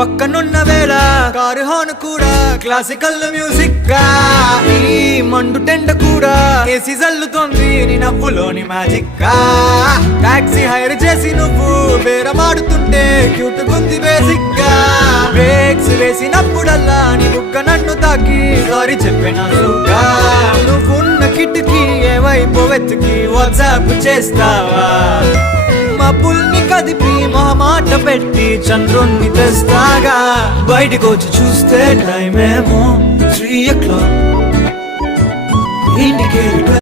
పక్కనున్న వేళ car horn కూడా క్లాసికల్ మ్యూజిక్ గా, ఈ మండు టెండ కూడా ఏసీ జల్లుతోంది నీ నవ్వులోని మ్యాజిక్ గా. టాక్సీ హైర్ చేసి నువ్వు బేరమాడుతుంటే క్యూట్ గుంది బేసిక్ గా. బ్రేక్స్ వేసినప్పుడల్లా నీ బుగ్గ నన్ను తాకి సారీ చెప్పినా సుగా. నువ్వున్న కిటికీ ఏ వైపు వెతికి వాట్సాప్ చేస్తావా? మబ్బుల్ని కదిపి మొహమాట పెట్టి చంద్రుణ్ణి తెస్తాగా. బయటికి వచ్చి చూస్తే టైం ఏమో 3 o'clock. ఇంటికి